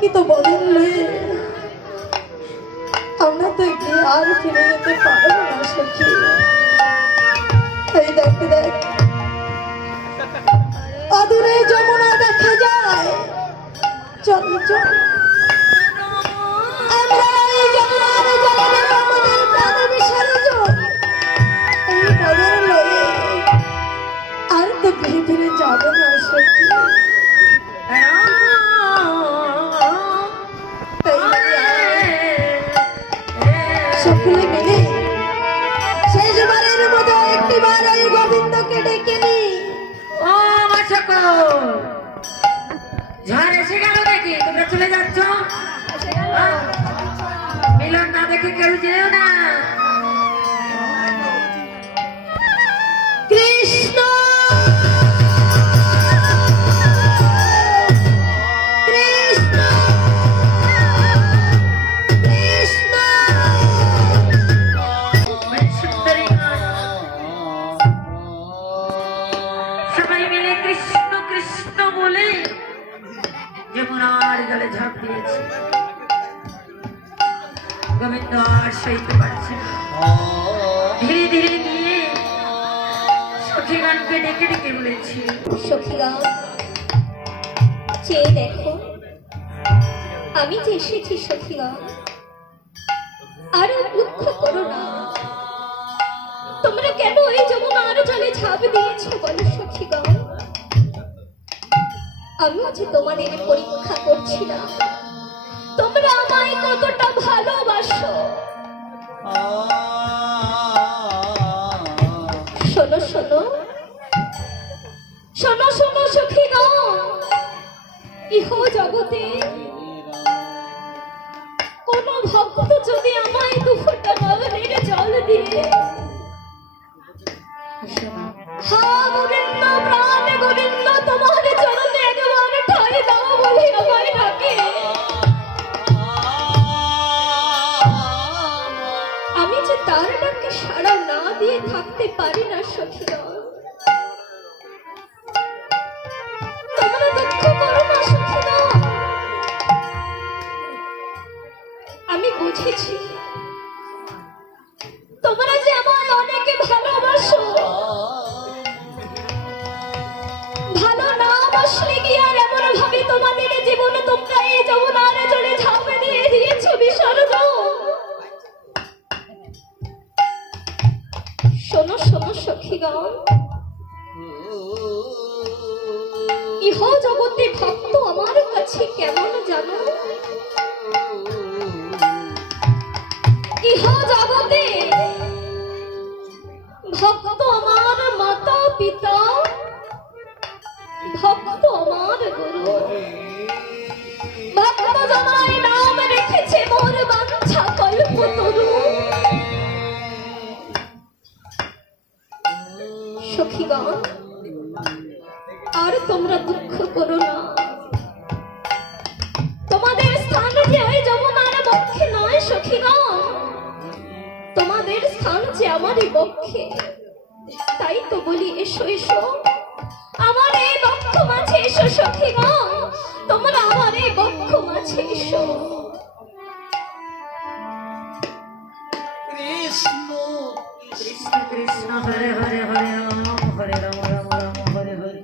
অলঙ্কিত বদন লয়ে আমরা তো গিয়ে আর ফিরে যেতে পারবো না সখী। এই দেখ দেখ অদূরে যমুনা দেখা যায়। চল চল আমরা এই যমুনার জলে নেব আমাদের প্রাণে বিসর্জন। এই বদন লয়ে আর তো ফিরে ফিরে যাবো না সখী। সকলে মিলে শেষবারের মতো একটিবার ওই গোবিন্দকে ডেকে নি। ও আমার সকল ঝড় এসে গেল নাকি? তোমরা চলে যাচ্ছ? মিলন না দেখে কেউ যেও না। কৃষ্ণ কৃষ্ণ কৃষ্ণ। সুন্দরী গান। সবাই মিলে কৃষ্ণ কৃষ্ণ বলে যমুনার জলে ঝাঁপ দিয়েছে। গোবিন্দ আর সইতে পারছে না। ধীরে ধীরে গিয়ে সখীগণকে ডেকে ডেকে বলেছি, সখীগণ চেয়ে দেখো আমি যে এসেছি। সখীগণ আর দুঃখ করো না। তোমরা কেন এই যমুনার জলে ঝাঁপ দিয়েছো বলো সখীগণ? আমি যে তোমাদের পরীক্ষা করছি না তোমরা আমায় কতটা ভালোবাসো। শোনো শোনো শোনো শোনো সখীগণ, ইহ জগতে কোন ভক্ত যদি আমায় দুফোঁটা নয়নের জল দিয়ে হা গোবিন্দ প্রাণ গোবিন্দ তোমার চরণে একবার ঠাই দাও বলে আমায় ডাকে, আমি যে তার ডাকে সাড়া না দিয়ে থাকতে পারি না সখীগণ। তোমরা দুঃখ করো না সখীগণ, আমি বুঝেছি তোমরা যে আমায় অনেকে ভালোবাসো। ভালো না বাসলে কি আর এমন ভাবে তোমাদের জীবন তোমরা এই যমুনার জলে ঝাঁপ দিয়ে দিয়েছো বিসর্জন। শোনো শোনো সখীগণ, ইহ জগতে ভক্ত আমার কাছে কেমন জানো? ইহ জগতে ভক্ত আমার মাতা পিতা, ভক্ত আমার গুরু, ভক্ত জানাই নাম রেখেছে মোর বাঞ্ছা কল্পতরু। সখীগণ আর তোমরা দুঃখ করো না। তোমাদের স্থান যে ওই যমুনার বক্ষে নয় সখীগণ, তোমাদের স্থান যে আমারই বক্ষে। তাই তো বলি এসো এসো আমার এই বক্ষ মাঝে এসো সখীগণ, তোমরা আমার এই বক্ষ মাঝে এসো। কৃষ্ণ কৃষ্ণ কৃষ্ণ হরে হরে হরে রাম হরে রাম রাম রাম হরে হরে।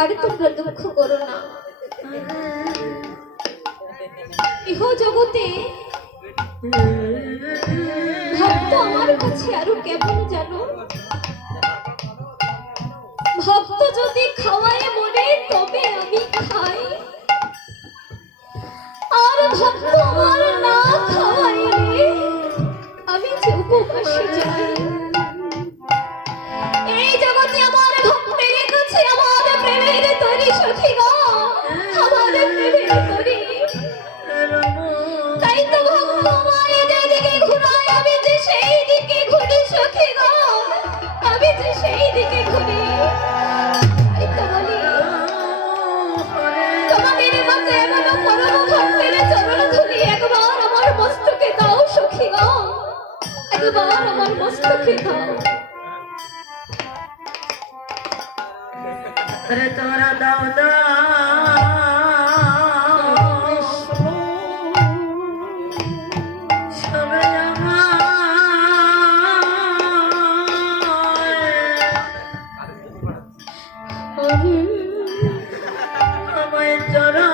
আর তোমরা দুঃখ করো না। ইহ জগতে ভক্ত আমার কাছে আরো কেমন জানো? ভক্ত যদি খাওয়ায় মরে তবে আমি খাই, আর ভক্ত আমার না খাওয়াইলে আমি যে উপবাসে যাই। এই জগতে আমার ভক্তের কাছে আমার প্রেমের তরি সখী গো, আমার প্রেমের তরি। তাই তো ভক্ত আমার যেদিকে ঘুরায় আমি যে সেই দিকে ঘুরি সখী গো, আমি যে সেই দিকে ঘুরি। তাই তো বলি তোমাদের মতো এমন পরম ভক্তের চরণ ধুলি একবার আমার মস্তকে দাও সখী গো, একবার আমার মস্তকে দাও। अरे तोरा दाओ সবে আমায় চরা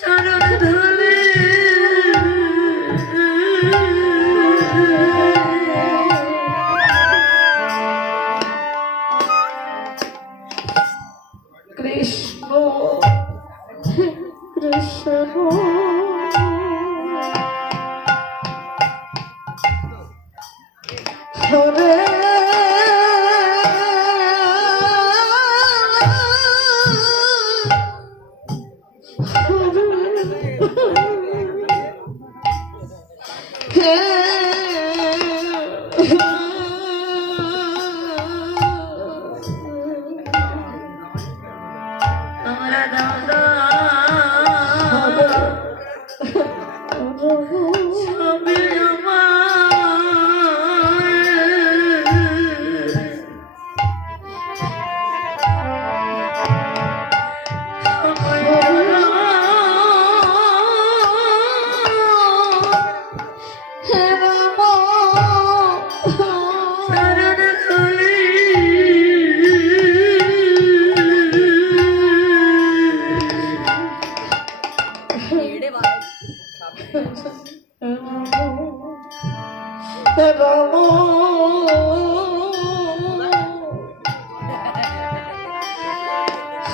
চরণ ধুলে কৃষ্ণ কৃষ্ণ হরে আমরা দাদা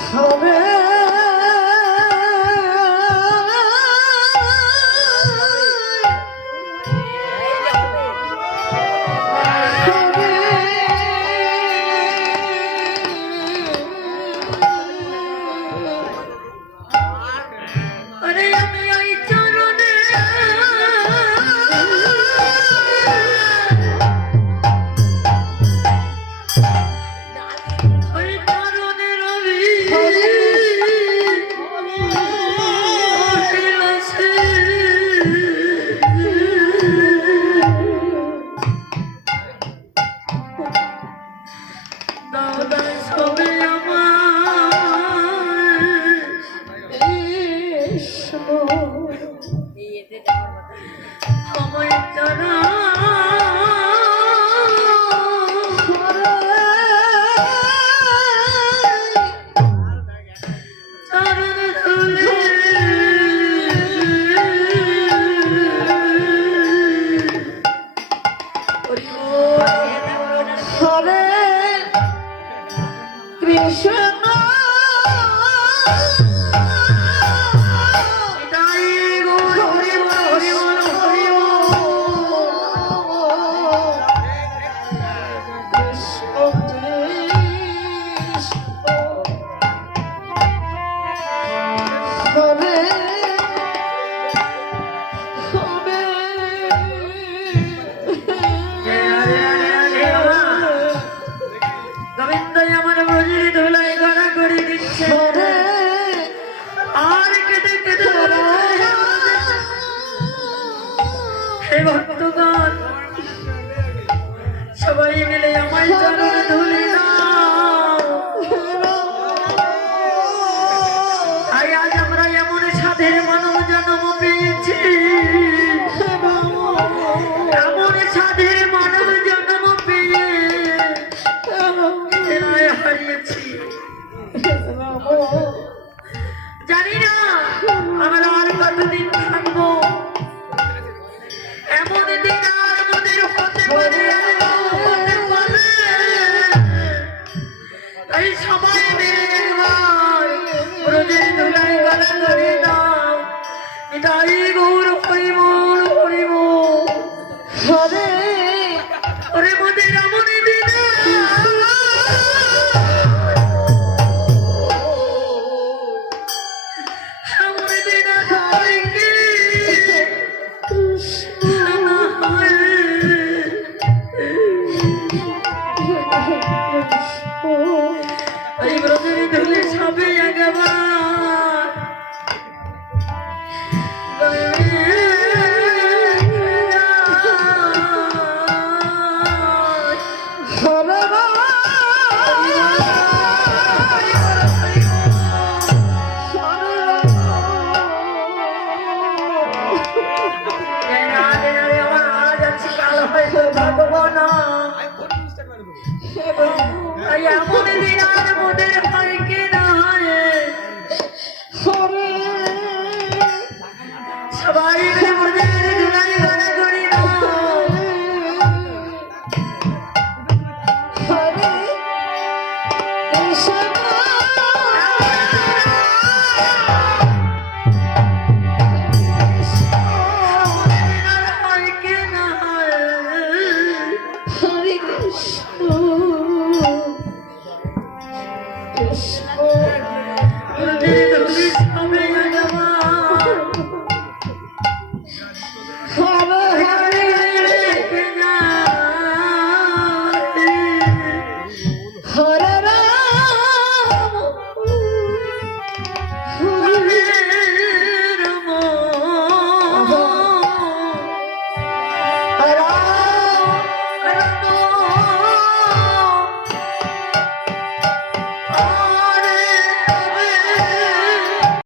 সবে আরে আমি ওই চরণে ওই চরণে রবি দাদা সবে আমায় চরা চরণ ধুলে হরে কৃষ্ণ গোবিন্দ আমার মজুরি ধুলাই গড়া করে দিচ্ছে আর কেটে কেটে হে ভক্তগণ সবাই মিলে আমায় চরণ ধুলি দাও। তাই আজ আমরা এমন সাধের মানব জন্ম পেয়েছি, এমন সাধের মানব জন্ম পেয়ে এমন দিন আর মোদের হতে পারে, হতে পারে। তাই সবাই মিলে একবার ব্রজের ধুলায় গলা ধরে দাও, নিতাই গৌর হরিবোল হরিবোল। হরে ওরে মোদের এমন